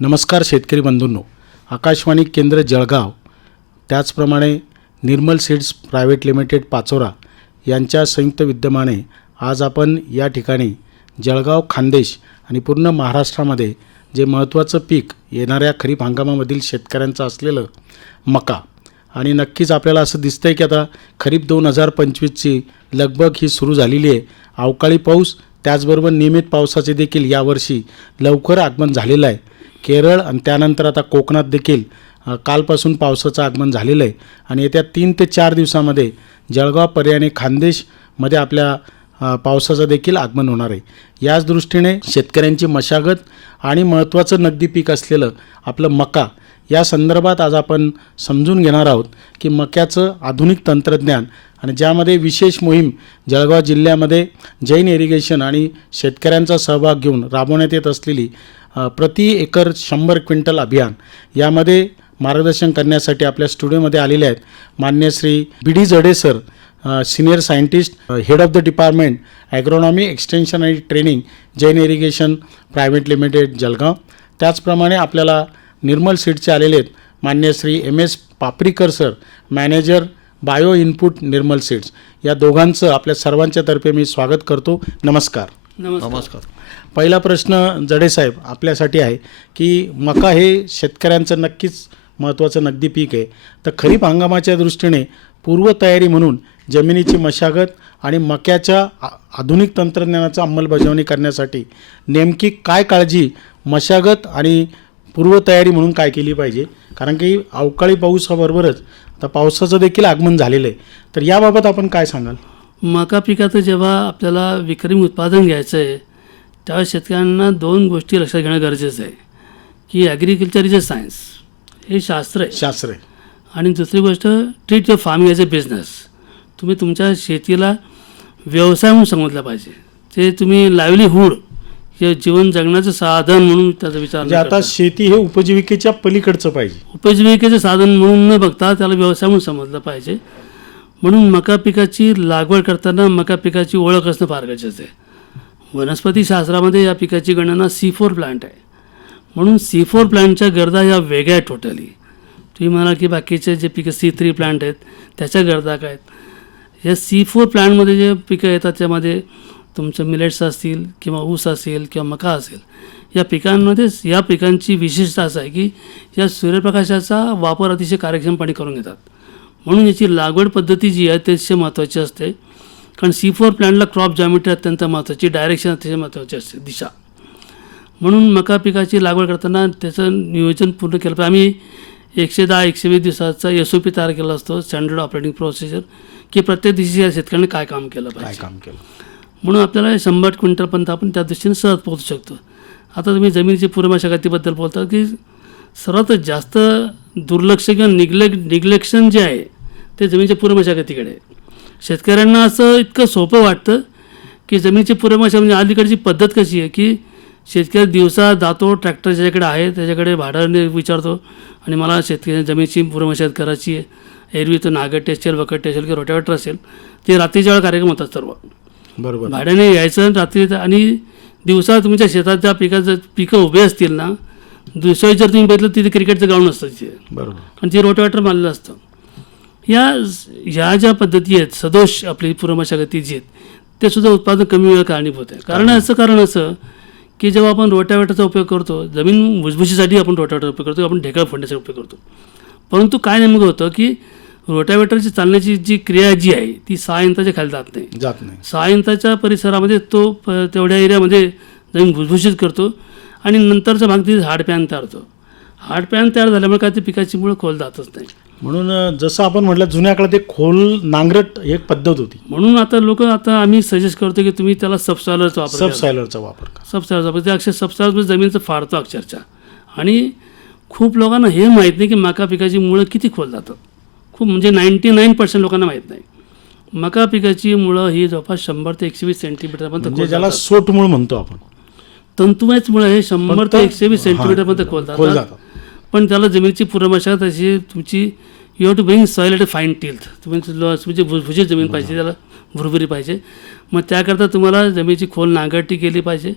नमस्कार शेतकरी बंधूंनो, आकाशवाणी केंद्र जळगाव त्याचप्रमाणे निर्मल सीड्स प्रायव्हेट लिमिटेड पाचोरा यांच्या संयुक्त विद्यमाने आज आपण या ठिकाणी जळगाव खानदेश आणि पूर्ण महाराष्ट्रामध्ये जे महत्त्वाचं पीक येणाऱ्या खरीप हंगामामधील शेतकऱ्यांचं असलेलं मका आणि नक्कीच आपल्याला असं दिसतंय की आता खरीप 2025ची लगबग ही सुरू झालेली आहे. अवकाळी पाऊस त्याचबरोबर नियमित पावसाचे देखील यावर्षी लवकर आगमन झालेलं आहे. केरळ आणि त्यानंतर आता कोकणात देखील कालपासून पावसाचं आगमन झालेलं आहे आणि येत्या 3 ते 4 दिवसामध्ये जळगाव पर्याय खानदेशमध्ये आपल्या पावसाचं देखील आगमन होणार आहे. याच दृष्टीने शेतकऱ्यांची मशागत आणि महत्त्वाचं नगदी पीक असलेलं आपलं मका या संदर्भात आज आपण समजून घेणार आहोत की मक्याचं आधुनिक तंत्रज्ञान आणि ज्यामध्ये विशेष मोहीम जळगाव जिल्ह्यामध्ये जैन इरिगेशन आणि शेतकऱ्यांचा सहभाग घेऊन राबवण्यात येत असलेली प्रति एकर 100 क्विंटल अभियान यामध्ये मार्गदर्शन करण्यासाठी आपल्या स्टुडिओमध्ये आलेले आहेत मान्य Shri BD Jade sir, senior scientist, head of the department agronomy extension आणि training Jain irrigation private limited Jalgaon. त्याचप्रमाणे आपल्याला निर्मल सीडचे आलेले आहेत मान्य Shri MS Paparikar sir, manager bio input Nirmal seeds. या दोघांचं आपल्या सर्वांच्या तर्फे मी स्वागत करतो. नमस्कार. नमस्कार. पहिला प्रश्न जडे साहेब आपल्यासाठी आहे की मका हे शेतकऱ्यांचं नक्कीच महत्त्वाचं नगदी पीक आहे. तर खरीप हंगामाच्या दृष्टीने पूर्वतयारी म्हणून जमिनीची मशागत आणि मक्याच्या आधुनिक तंत्रज्ञानाचा अंमलबजावणी करण्यासाठी नेमकी काय काळजी मशागत आणि पूर्वतयारी म्हणून काय केली पाहिजे? कारण की अवकाळी पावसाबरोबरच आता पावसाचं देखील आगमन झालेलं आहे. तर याबाबत आपण काय सांगाल? मका पिकाचं जेव्हा आपल्याला विक्रमी उत्पादन घ्यायचं आहे त्यावेळेस शेतकऱ्यांना 2 गोष्टी लक्षात घेणं गरजेचं आहे की ॲग्रिकल्चर इज अ सायन्स, हे शास्त्र आहे. आणि दुसरी गोष्ट, treat your farming as a business. तुम्ही तुमच्या शेतीला व्यवसाय म्हणून समजला पाहिजे. ते तुम्ही लाईव्हलीहूड हे जीवन जगण्याचं साधन म्हणून त्याचा विचार म्हणजे आता शेती हे उपजीविकेच्या पलीकडचं पाहिजे, उपजीविकेचं साधन म्हणून न बघता त्याला व्यवसाय म्हणून समजलं पाहिजे. म्हणून मका पिकाची लागवड करताना मका पिकाची ओळख असणं फार गरजेचं आहे. वनस्पतीशास्त्रामध्ये या पिकाची गणना C4 प्लांट आहे. म्हणून C4 प्लांटच्या गरजा ह्या वेगळ्या आहेत टोटली. तुम्ही म्हणाल की बाकीचे जे पिकं C3 प्लांट आहेत त्याच्या गरजा काय आहेत. या C4 प्लांटमध्ये जे पिकं येतात त्यामध्ये तुमचं मिलेट्स असतील किंवा ऊस असेल किंवा मका असेल, या पिकांमध्ये या पिकांची विशेषता असं आहे की या सूर्यप्रकाशाचा वापर अतिशय कार्यक्षमपणे करून घेतात. म्हणून याची लागवड पद्धती जी आहे ती अतिशय महत्त्वाची असते. कारण C4 प्लांटला क्रॉप जॉमेट्री अत्यंत महत्त्वाची, डायरेक्शन अतिशय महत्त्वाची असते, दिशा. म्हणून मका पिकाची लागवड करताना त्याचं नियोजन पूर्ण केलं पाहिजे. आम्ही 110-120 दिवसाचा SOP तयार केला असतो, स्टँडर्ड ऑपरेटिंग प्रोसिजर, की प्रत्येक दिवशी या शेतकऱ्यांनी काय काम केलं पाहिजे. म्हणून आपल्याला 100 क्विंटलपर्यंत आपण त्या दृष्टीने सहज पोहोचू शकतो. आता तुम्ही जमिनीची पूर्वमशागतीबद्दल बोलता की सर्वात जास्त दुर्लक्ष किंवा निग्लेक्शन जे आहे ते जमिनीच्या पूर्वमशागतीकडे आहे. शेतकऱ्यांना असं इतकं सोपं वाटतं की जमिनीची पूर्वमशागती म्हणजे अलीकडची पद्धत कशी आहे की शेतकरी दिवसा जातो, ट्रॅक्टर ज्याच्याकडे आहे त्याच्याकडे भाड्याने विचारतो आणि मला शेतकरी जमिनीची पूर्वमशागत करायची आहे. एरवी तो नागट असेल, वकट असेल किंवा रोटावेटर असेल, ते रात्रीच्या वेळा कार्यक्रम होतात सर्व. बरोबर. भाड्याने यायचं रात्री आणि दिवसा तुमच्या शेतात ज्या पिकं उभे असतील ना, दुसऱ्या जर तुम्ही बघितलं तिथे क्रिकेटचं ग्राउंड असतं तिथे. बरोबर. आणि ते रोटावेटर मारलेलं असतं. ह्या ज्या पद्धती आहेत सदोष आपली पूर्वमशागती जी आहेत ते सुद्धा उत्पादन कमी वेळ कारणीभूत आहे. कारण असं की जेव्हा आपण रोटावेटरचा उपयोग करतो, जमीन भुसभुशीसाठी आपण रोटावेटर उपयोग करतो, आपण ढेकळ फोडण्याचा उपयोग करतो. परंतु काय नेमकं होतं की रोटावेटरची चालण्याची जी क्रिया जी आहे ती 6 इंचाच्या खाली जात नाही. 6 इंचाच्या परिसरामध्ये तो तेवढ्या एरियामध्ये जमीन भुसभुशीत करतो आणि नंतरचा भाग तिथे हार्डपॅन तयार होतो. हार्डपॅन तयार झाल्यामुळे काय ते पिकाची मुळं खोल जातच नाही. म्हणून जसं आपण म्हटलं जुन्या काळात एक खोल नांगरट एक पद्धत होती. म्हणून आता आम्ही सजेस्ट करतो की तुम्ही त्याला सबसॉयलरचा वापर ते अक्षर सबसॉयलर जमिनीचं फाडतो अक्षरशः. आणि खूप लोकांना हे माहीत नाही की मका पिकाची मुळं किती खोल जातात. खूप म्हणजे 99% लोकांना माहीत नाही. मका पिकाची मुळं ही जवळपास 100 ते 120 सेंटीमीटरपर्यंत, ज्याला सोटमुळ म्हणतो आपण, तंतुमयच मुळं हे 100 ते 120 सेंटीमीटरपर्यंत खोल जातात. पण त्याला जमिनीची पूर्वमशागत अशी तुमची you have to bring soil at a fine tilth. तुमची भुसभुशीत जमीन पाहिजे, त्याला भुरभुरी पाहिजे. मग त्याकरता तुम्हाला जमिनीची खोल नांगरटी केली पाहिजे,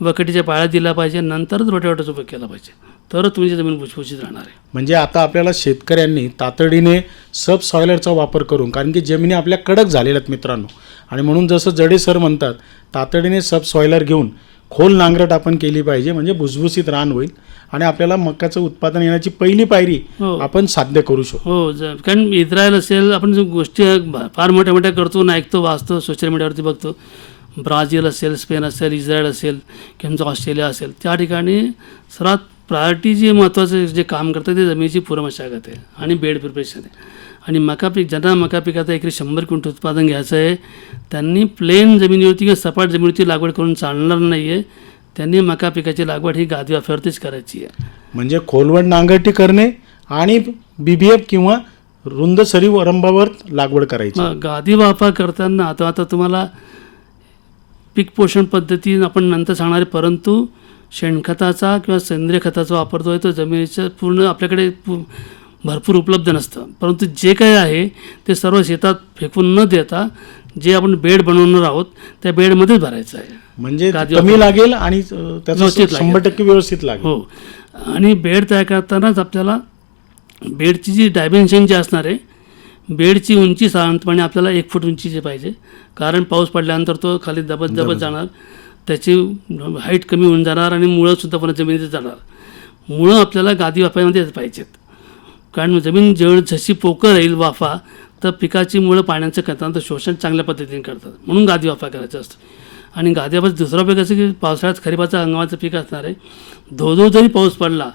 वकटीच्या पाळ्या दिला पाहिजे, नंतरच रोटावेटरचा उपयोग केला पाहिजे. तर तुमची जमीन भुसभुशीत राहणार आहे. म्हणजे आता आपल्याला शेतकऱ्यांनी तातडीने सब सॉयलरचा वापर करून, कारण की जमिनी आपल्या कडक झालेल्या आहेत मित्रांनो, आणि म्हणून जसं जडे सर म्हणतात तातडीने सब सॉयलर घेऊन खोल नांगरट आपण केली पाहिजे, म्हणजे भुसभुशीत रान होईल आणि आपल्याला मक्याचं उत्पादन येण्याची पहिली पायरी हो. आपण साध्य करू शकतो. हो, कारण इस्रायल असेल, आपण जो गोष्टी फार मोठ्या मोठ्या करतो ना, ऐकतो, वाचतो, सोशल मीडियावरती बघतो. ब्राझील असेल, स्पेन असेल, इस्रायल असेल किंवा ऑस्ट्रेलिया असेल, त्या ठिकाणी सर्वात प्रायोरिटी जे महत्त्वाचं जे काम करतं ते जमिनीची पूर्वमशागत आहे आणि बेड प्रिपरेशन आहे. आणि मका पीक, ज्यांना मका पिकाचं एकरी 100 क्विंटल उत्पादन घ्यायचं आहे, त्यांनी प्लेन जमिनीवरती किंवा सपाट जमिनीवरती लागवड करून चालणार नाही आहे. त्यांनी मका पिकाची लागवड ही गादी वाफ्यावरतीच करायची आहे. म्हणजे खोलवर नांगरटी करणे आणि BBF किंवा रुंद सरी वरंबावर लागवड करायची. मग गादी वाफा करताना आता तुम्हाला पीक पोषण पद्धती आपण नंतर सांगणार आहे, परंतु शेणखताचा किंवा सेंद्रिय खताचा वापरतो आहे तो जमिनीचं पूर्ण आपल्याकडे भरपूर उपलब्ध नसतं. परंतु जे काही आहे ते सर्व शेतात फेकून न देता जे आपण बेड बनवणार आहोत त्या बेडमध्येच भरायचं आहे. म्हणजे गादी कमी लागेल आणि त्याचं व्यवस्थित लागेल. 100% व्यवस्थित लागेल. हो, आणि बेड तयार करतानाच आपल्याला बेडची जी डायमेन्शन जी असणार आहे, बेडची उंची साधारणपणे आपल्याला 1 फूट उंचीची पाहिजे, कारण पाऊस पडल्यानंतर तो खाली दबत जाणार, त्याची हाईट कमी होऊन जाणार आणि मुळंसुद्धा पुन्हा जमिनीत जाणार. मुळं आपल्याला गादी वाफ्यामध्ये पाहिजेत, कारण जमीन जशी पोकळ राहील वाफा, तर पिकाची मुळं पाण्याचं खतांचं शोषण चांगल्या पद्धतीने करतात. म्हणून गादी वाफा करायचं असतं. आणि गादी वाफा दुसरा पीक असं की पावसाळ्यात खरीपाचं हंगामाचं पीक असणार आहे. धो जरी पाऊस पडला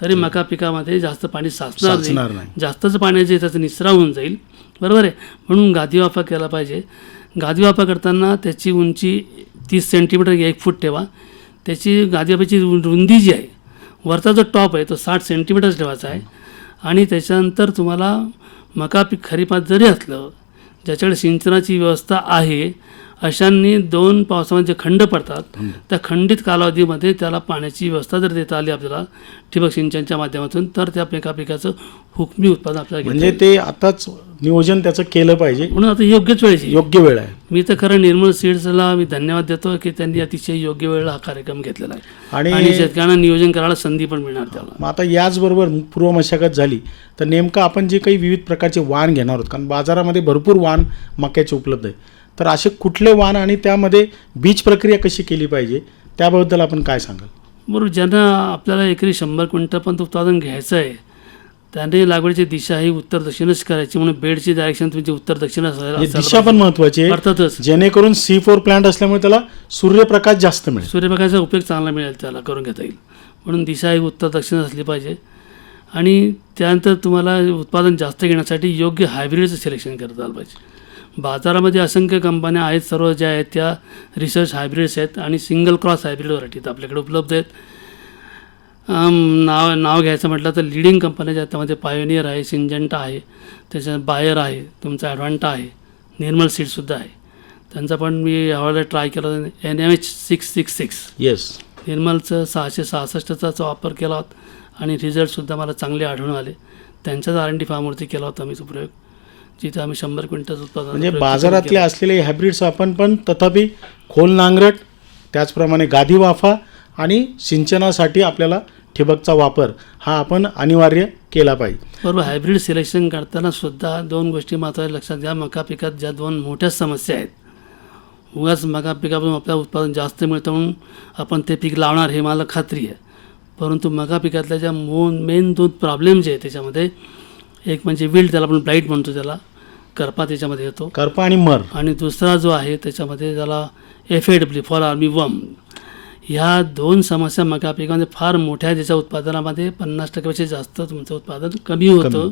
तरी मका पिकामध्ये जास्त पाणी साचणार नाही, जास्तच पाण्याचे त्याचा निचरा होऊन जाईल, बरोबर आहे. म्हणून गादी वाफा केला पाहिजे. गादी वाफा करताना त्याची उंची 30 सेंटीमीटर 1 फूट ठेवा. त्याची गादी वाफेची रुंदी जी आहे, वरचा जो टॉप आहे तो 60 सेंटीमीटर ठेवायचा आहे. आणि त्याच्यानंतर तुम्हाला मका पीक खरीपात जरी असलं, ज्याच्याकडे सिंचनाची व्यवस्था आहे, अशांनी 2 पावसामध्ये जे खंड पडतात त्या खंडित कालावधीमध्ये त्याला पाण्याची व्यवस्था जर देता आली आपल्याला ठिबक सिंचनच्या माध्यमातून, तर त्या पिकाचं हुकमी उत्पादन आपल्याला म्हणजे ते आताच नियोजन त्याचं केलं पाहिजे. म्हणून आता योग्यच वेळेची योग्य वेळ आहे. मी तर खरं निर्मल सीड्सला मी धन्यवाद देतो की त्यांनी अतिशय योग्य वेळेला हा कार्यक्रम घेतलेला आहे आणि शेतकऱ्यांना नियोजन करायला संधी पण मिळणार त्याला. मग आता याचबरोबर पूर्व मशागत झाली तर नेमकं आपण जे काही विविध प्रकारचे वाण घेणार आहोत, कारण बाजारामध्ये भरपूर वाण मक्याचे उपलब्ध आहे, तर असे कुठले वाण आणि त्यामध्ये बीज प्रक्रिया कशी केली पाहिजे त्याबद्दल आपण काय सांगाल? बरोबर, ज्यांना आपल्याला एकरी 100 क्विंटल पण उत्पादन घ्यायचं आहे त्याने लागवडीची दिशा ही उत्तर दक्षिणच करायची. म्हणून बेडची डायरेक्शन तुमची उत्तर दक्षिण असायला दिशा पण महत्वाची आहे, अर्थातच जेणेकरून C4 प्लांट असल्यामुळे त्याला सूर्यप्रकाश जास्त मिळेल, सूर्यप्रकाशाचा उपयोग चांगला मिळेल, त्याला करून घेता येईल. म्हणून दिशा ही उत्तर दक्षिण असली पाहिजे. आणि त्यानंतर तुम्हाला उत्पादन जास्त घेण्यासाठी योग्य हायब्रिडचं सिलेक्शन करता आलं पाहिजे. बाजारामध्ये असंख्य कंपन्या आहेत, सर्व ज्या आहेत त्या रिसर्च हायब्रिड्स आहेत आणि सिंगल क्रॉस हायब्रिड व्हरायटी आपल्याकडे उपलब्ध आहेत. नाव घ्यायचं म्हटलं तर लिडिंग कंपन्या ज्या त्यामध्ये पायोनियर आहे, सिंजंटा आहे, त्याच्यात बायर आहे, तुमचा ॲडव्हान्टा आहे, निर्मल सीडसुद्धा आहे. त्यांचा पण मी यावेळेला ट्राय केला होता, NMH 666. येस, निर्मलचं 666चा वापर केला होता आणि रिझल्टसुद्धा मला चांगले आढळून आले. त्यांच्याच R&D फार्मवरती केला होता मी तो प्रयोग, जिथे आम्ही 100 क्विंटल उत्पादन. म्हणजे बाजारातले असलेले हायब्रिड्स आपण पण तथापि खोल नांगरट, त्याचप्रमाणे गादी वाफा आणि सिंचनासाठी आपल्याला ठिबकचा वापर हा आपण अनिवार्य केला पाहिजे. बरोबर, हायब्रिड सिलेक्शन करताना सुद्धा 2 गोष्टी महत्त्वाच्या लक्षात घ्या. मका पिकात ज्या 2 मोठ्या समस्या आहेत, उगाच मका पिकापासून आपल्याला उत्पादन जास्त मिळतं म्हणून आपण ते पीक लावणार हे मला खात्री आहे, परंतु मका पिकातल्या ज्या मेन 2 प्रॉब्लेम जे आहेत त्याच्यामध्ये, एक म्हणजे विल्ड, त्याला आपण ब्लाईट म्हणतो, त्याला करपा त्याच्यामध्ये येतो, करपा आणि मर. आणि दुसरा जो आहे त्याच्यामध्ये त्याला FAW फॉर आर्मी वर्म. ह्या 2 समस्या मका पिकामध्ये फार मोठ्या, ज्याच्या उत्पादनामध्ये 50% जास्त तुमचं उत्पादन कमी होतं.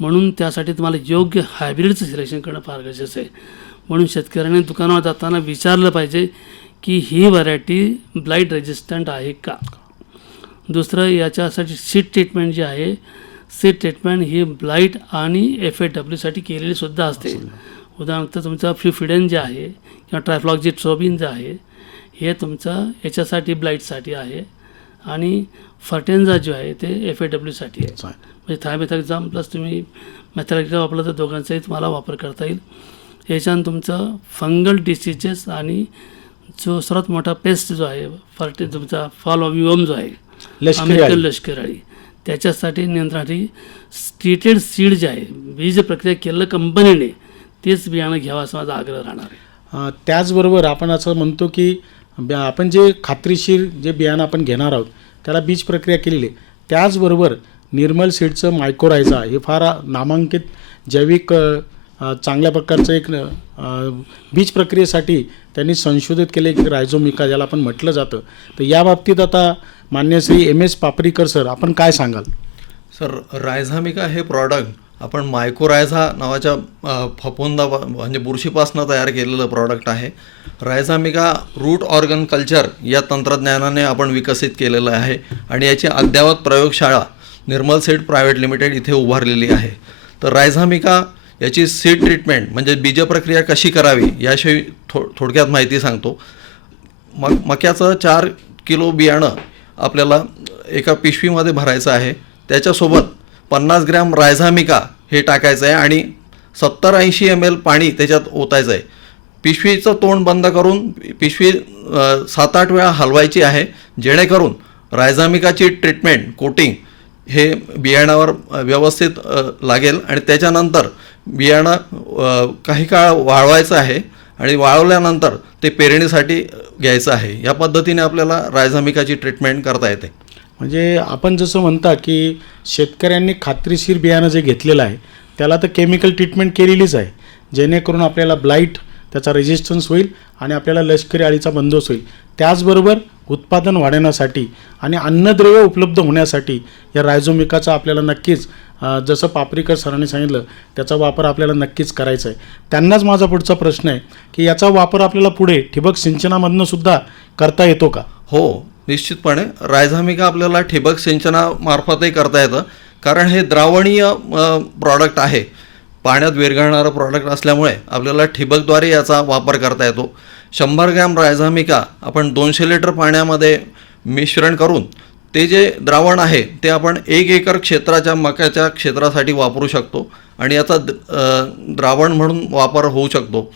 म्हणून त्यासाठी तुम्हाला योग्य हायब्रिडचं सिलेक्शन करणं फार गरजेचं आहे. म्हणून शेतकऱ्यांनी दुकानावर जाताना विचारलं पाहिजे की ही व्हरायटी ब्लाईट रेजिस्टंट आहे का. दुसरं, याच्यासाठी सीड ट्रीटमेंट जी आहे, सीड ट्रीटमेंट ही ब्लाईट आणि FAW केलेली सुद्धा असते. उदाहरणार्थ तुमचं फ्युफिडेन जे आहे किंवा ट्रायफ्लॉक्झिट्रोबिन जे आहे हे तुमचं याच्यासाठी ब्लाईटसाठी आहे आणि फर्टेन्झा जो आहे ते FAW आहे. म्हणजे थायमेथॅक्झाम प्लस तुम्ही मॅथॅलॅक्झा वापरलं तर दोघांचाही तुम्हाला वापर करता येईल. याच्यानं तुमचं फंगल डिसीजेस आणि जो सर्वात मोठा पेस्ट जो आहे तुमचा फॉल ऑफ वर्म जो आहे लष्करी अमेरिकन अळी. लष्कर अळी, त्याच्यासाठी नियंत्रणासाठी ट्रीटेड सीड जे आहे, बीज प्रक्रिया केलेलं कंपनीने तेच बियाणं घ्यावं असा माझा आग्रह राहणार आहे. त्याचबरोबर आपण असं म्हणतो की आपण जे खात्रीशीर जे बियाणं आपण घेणार आहोत त्याला बीज प्रक्रिया केलेली आहे. त्याचबरोबर निर्मल सीडचं मायक्रोरायझा हे फार नामांकित जैविक चांगल्या प्रकारचं एक बीज प्रक्रियेसाठी त्यांनी संशोधित केले एक रायझोमिका ज्याला आपण म्हटलं जातं. तर या बाबतीत आता मान्य श्री MS पापरीकर सर आपण काय सांगाल? सर, रायझामिका हे प्रॉडक्ट आपण मायक्रोरायझा नावाच्या फफुंदा म्हणजे बुरशीपासनं तयार केलेलं प्रॉडक्ट आहे. रायझामिका रूट ऑर्गन कल्चर या तंत्रज्ञानाने आपण विकसित केलेलं आहे आणि याची अद्ययावत प्रयोगशाळा निर्मल सीड प्रायव्हेट लिमिटेड इथे उभारलेली आहे. तर रायझामिका याची सीड ट्रीटमेंट म्हणजे बीजप्रक्रिया कशी करावी याविषयी थोडक्यात माहिती सांगतो. मक्याचं 4 किलो बियाणं आपल्याला एका पिशवीमध्ये भरायचं आहे. त्याच्यासोबत 50 ग्रॅम रायझामिका हे टाकायचं आहे आणि 70-80 ml पाणी त्याच्यात ओतायचं आहे. पिशवीचं तोंड बंद करून पिशवी 7-8 वेळा हलवायची आहे, जेणेकरून रायझामिकाची ट्रीटमेंट कोटिंग हे बियाणावर व्यवस्थित लागेल आणि त्याच्यानंतर बियाणं काही काळ वाळवायचं आहे आणि वाळवल्यानंतर ते पेरणीसाठी घ्यायचं आहे. या पद्धतीने आपल्याला रायझामिकाची ट्रीटमेंट करता येते. म्हणजे आपण जसं म्हणता की शेतकऱ्यांनी खात्रीशीर बियाणं जे घेतलेलं आहे त्याला तर केमिकल ट्रीटमेंट केलेलीच आहे, जेणेकरून आपल्याला ब्लाईट त्याचा रेजिस्टन्स होईल आणि आपल्याला लष्करी अळीचा बंदोबस्त होईल. त्याचबरोबर उत्पादन वाढवण्यासाठी आणि अन्नद्रव्य उपलब्ध होण्यासाठी या रायझोमिकाचा आपल्याला नक्कीच जसं पापरीकर सरांनी सांगितलं त्याचा वापर आपल्याला नक्कीच करायचा आहे. त्यांनाच माझा पुढचा प्रश्न आहे की याचा वापर आपल्याला पुढे ठिबक सिंचनामधनं सुद्धा करता येतो का? हो, निश्चितपणे रायझामिका आपल्याला ठिबक सिंचनामार्फतही करता येतं, कारण हे द्रावणीय प्रॉडक्ट आहे. पाण्यात विरघळणारं प्रॉडक्ट असल्यामुळे आपल्याला ठिबकद्वारे याचा वापर करता येतो. 100 ग्रॅम रायझामिका आपण 200 लिटर पाण्यामध्ये मिश्रण करून ते जे द्रावण आहे ते आपण 1 एकर क्षेत्राच्या मक्याच्या क्षेत्रासाठी वापरू शकतो आणि याचा द्रावण म्हणून वापर होऊ शकतो.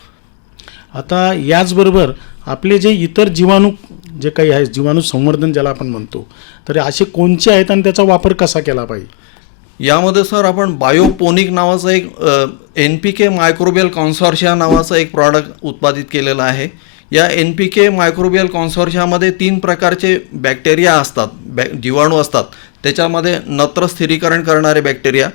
आता याचबरोबर आपले जे इतर जीवाणू जे काही आहे, जीवाणू संवर्धन ज्याला आपण म्हणतो, तर असे कोणते आहेत आणि त्याचा वापर कसा केला पाहिजे? यामध्ये सर आपण बायोपोनिक नावाचं एक NPK मायक्रोबियल कॉन्सॉर्शिया नावाचं एक प्रॉडक्ट उत्पादित केलेलं आहे. या NPK मायक्रोबियल कॉन्सॉर्शियामध्ये 3 प्रकारचे बॅक्टेरिया असतात, जीवाणू असतात. त्याच्यामध्ये नत्र स्थिरीकरण करणारे बॅक्टेरिया,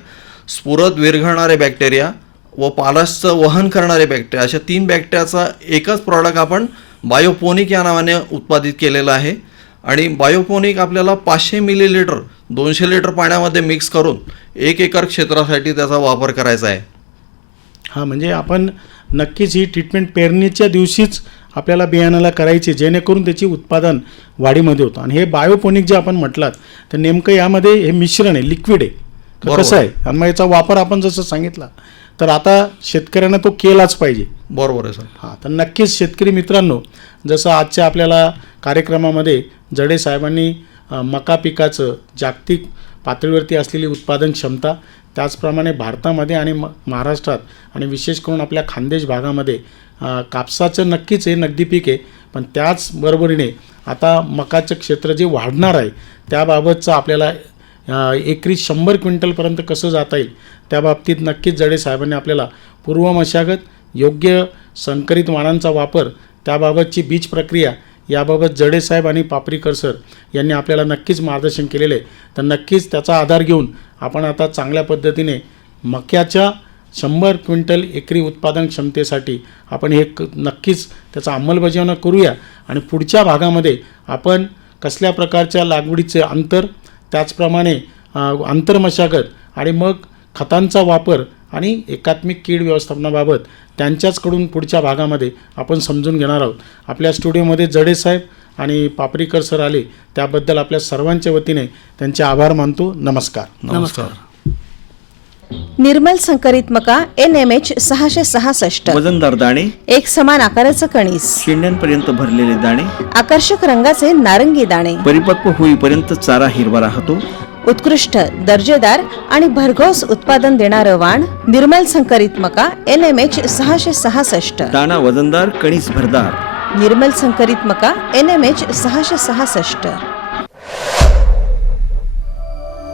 स्फुरद विरघळणारे बॅक्टेरिया व पालसचं वहन करणारे बॅक्टेरिया, अशा 3 बॅक्टेरियाचा एकच प्रॉडक्ट आपण बायोपोनिक या नावाने उत्पादित केलेलं आहे. आणि बायोपोनिक आपल्याला 500 मिलीलिटर 200 लिटर पाण्यामध्ये मिक्स करून 1 एकर क्षेत्रासाठी त्याचा वापर करायचा आहे. हां, म्हणजे आपण नक्कीच ही ट्रीटमेंट पेरणीच्या दिवशीच आपल्याला बियाणाला करायची, जेणेकरून त्याची उत्पादन वाढीमध्ये होतं. आणि हे बायोपोनिक जे आपण म्हटलात तर नेमकं यामध्ये हे मिश्रण आहे, लिक्विड आहे, कसं आहे, आणि मग याचा वापर आपण जसं सांगितला तर आता शेतकऱ्यांना तो केलाच पाहिजे. बरोबर आहे सर. हां, तर नक्कीच शेतकरी मित्रांनो, जसं आजच्या आपल्याला कार्यक्रमामध्ये जडे साहेबांनी मका पिकाचं जागतिक पातळीवरती असलेली उत्पादन क्षमता, त्याचप्रमाणे भारतामध्ये आणि महाराष्ट्रात आणि विशेष करून आपल्या खानदेश भागामध्ये कापसाचं नक्कीच हे नगदी पीक आहे, पण त्याचबरोबरीने आता मकाचं क्षेत्र जे वाढणार आहे त्याबाबतचं आपल्याला एकरी 100 क्विंटलपर्यंत कसं जाता येईल त्याबाबतीत नक्कीच जडे साहेबांनी आपल्याला पूर्व मशागत, योग्य संकरित वाणांचा वापर, त्याबाबतची बीज प्रक्रिया याबाबत जडे साहेब आणि पापरीकर सर यांनी आपल्याला नक्कीच मार्गदर्शन केलेले आहे. तर नक्कीच त्याचा आधार घेऊन आपण आता चांगल्या पद्धतीने मक्याच्या 100 क्विंटल एकरी उत्पादन क्षमतेसाठी आपण हे नक्कीच त्याचा अंमलबजावणी करूया. आणि पुढच्या भागामध्ये आपण कसल्या प्रकारच्या लागवडीचे अंतर, त्याचप्रमाणे आंतरमशागत आणि मग खतांचा वापर आणि एकात्मिक कीड व्यवस्थापनाबाबत त्यांच्याचकडून पुढच्या भागामध्ये आपण समजून घेणार आहोत. आपल्या स्टुडिओमध्ये जडे साहेब आणि पापरीकर सर आले त्याबद्दल आपल्या सर्वांच्या वतीने त्यांचे आभार मानतो. नमस्कार. नमस्कार. निर्मल संकरित मका NMH 666, वजनदार दाणे, एक समान आकाराचं कणीस, शेंड्यांपर्यंत भरलेले दाणे, आकर्षक रंगाचे नारंगी दाणे, परिपक्व होईपर्यंत चारा हिरवा राहतो, उत्कृष्ट दर्जेदार आणि भरघोस उत्पादन देणारं वाण निर्मल संकरित मका NMH 666. दाणा वजनदार, कणीस भरदार. निर्मल संकरित मका NMH 666.